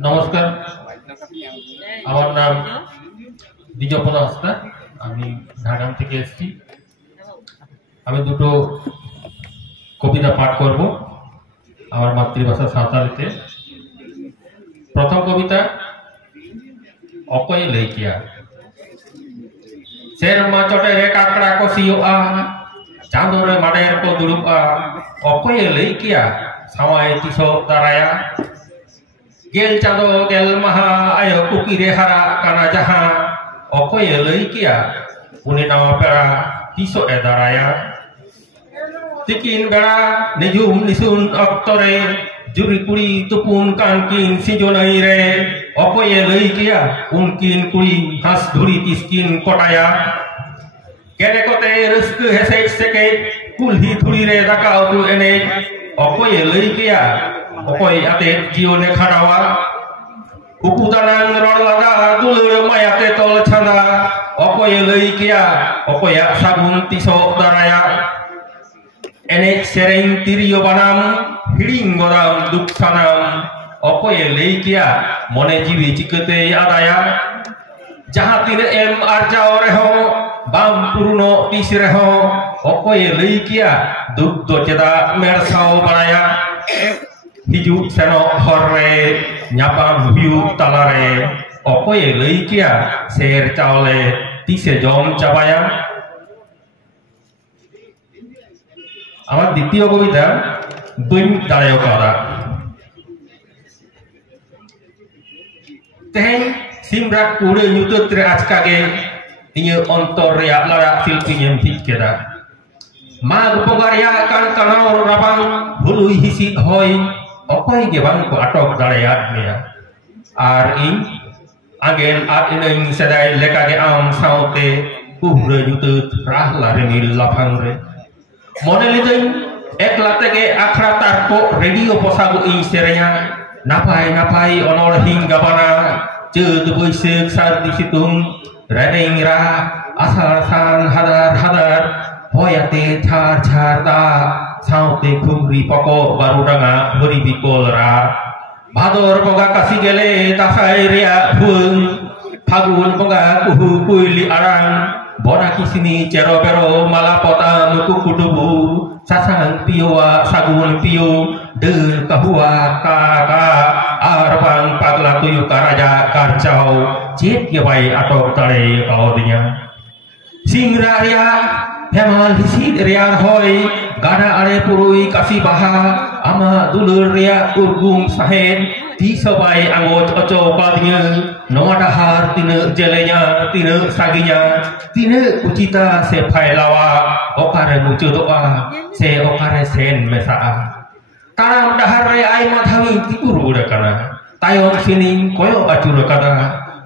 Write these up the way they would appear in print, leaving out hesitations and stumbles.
নমস্কার, আমার নাম বিজয়পদ হাসদা। আমি ঝাড়গ্রাম থেকে এসেছি। আমি দুটো কবিতা পাঠ করব আমার মাতৃভাষা সাঁওতালিতে। প্রথম কবিতা, অকয়ে লইকিয়া। সেরমা চটেরে কাকড়া কষিওয়া, চাঁদরে মাডের কো দুড়ুবা, অকয়ে লইকিয়া সাওয়াই তিসো দাঁড়ায়া। গেল চাঁদো গেল মাহা আয় কুকিরে হারা কানা যাহা, অকয়ে লইকিয়া উনি নাওয়া পেড়া তিসো এ দাঁড়ায়া। তিকিন বেড়া নিজুম নিশুন অক্তরে, জুরি কুড়ি তুপুন কানকিন সিজনই রে, অকয়ে লইকিয়া উনকিন কুড়ি হাঁস ধুরি তিসকিন কটায়া। কেনে কতে রস্ক হেসে সেকে কুলহি ধুরি রে দাকা উতু এনে, অকয়ে লইকিয়া অকয় আতে জিওনে খাড়াওয়া। উপুদানাং রড়লাদা দুলুর মায়াতে তল ছাঁদা, অকয়ে লইকিয়া অকয়া সাগুন তিসো দাঁড়ায়া। এনে সেরেং তিরিয় বানাম হিড়িং গদাম দুঃখ সানাম, অকয়ে লইকিয়া মনে জিবি চিকতে আদায়া। যাহা তিনে এম আর যাও রেহ বাম পূর্ণ তিস রেহ, অকয়ে লইকিয়া দুগ্ধ চেদা মেরসাও বাড়ায়া। হিজুক সেনো হর রে ñapam hiu talare, অকয়ে লইকিয়া সের চাওলে তিসে জম চাবায়া। আমার দ্বিতীয় কবিতা, বইন দাঁড়ায় কাদা। তেহেন সিমরাক কুড়ে nyutet আজকাগে ইয়ে অন্তর রেয়া লাড়া শিল্পীᱧ ভিজ কেদা। মাঘ বগারিয়া কান কানাও রাবাং হুলুই হিসিদ হয়, অকয় গে বাং ko atok dareya meya। আর ইন আগেন আর ইন সেদাই লেকাগে আম সাউতে কুহরে nyutet rahla remil lapang re। মনে লিদই একলা থেকে আখড়া তার কো রেডিও পোসাগু ইন সেরেয়া। নাপাই নাপাই অনর হিংগাবানা, চৈত বৈশাখ সার্দি সিতুং রেডিং রা, আষাঢ় সান হাদার হাদার হয়াতে ছাড় ছাড় দা, সাউতে খুবরি পক বারুডাঙ্গা হরি বিকল রা। ভাদর বগা কাশি গেলে তাসাই রেয়া ফুল, ফাগুন বগা কুহু কুইলি আড়াং, বড়া কিসিনি চেরো বেরো মালা পতাম কুকুটুবু, সাসাং পিওয়া সাগুন পিও দেন কাহুয়া কা কা, আর বাং পাগলা তুয়ু কারাজা কারচাও চেত কে বাই আটক দাঁড়ে কাও দিয়া। সিংরা রেয়া হেমাল হিসিদ রেয়ার হয়, গাড়া আড়ে পুরুই কাশি বাহা, আমা দুলুর রেয়া উর্গুম সাহেন ti সবাই anggot ocopatnya, noa dahar tina jelenya tina saginya, tina kucita se pailawa, okare mucu doa se okare sen mesaa. Taram dahar re ai madhawi tipuru dakana, tayong sining koyo acur kada,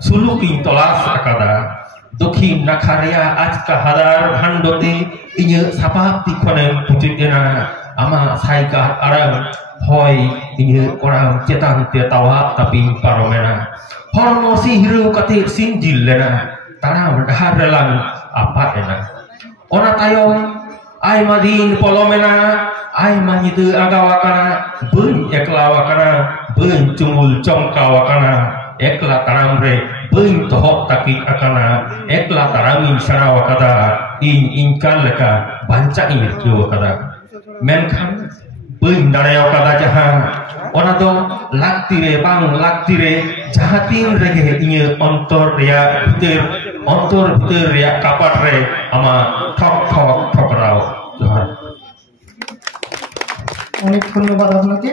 suluking tolas akada। দক্ষিণ নাখারিয়া আজকা হাদার ভান্ডতে ইঞ সাপাতি খনে পুচিতেনা, আমা সাইকা আরাম হয় ইঞ কোরাম চেতান তে তাওয়া tapi paromena। hormo sihru kate sinjil lena, taram dahar relang apa ena। ona tayong ai madin polomena, ai manyitu agawakana, beun eklawakana, beun cungul congkawakana, ekla taram re beun tohok takik akana, ekla tarami sarawa kada, inkan leka banca ingkio kada। menkan beun dareyo kada jaha, ona do laktire bang laktire jahatin rege inye ontor ria biter ria kapat re ama ঠক ঠক ঠকরাও। অনেক ধন্যবাদ আপনাকে।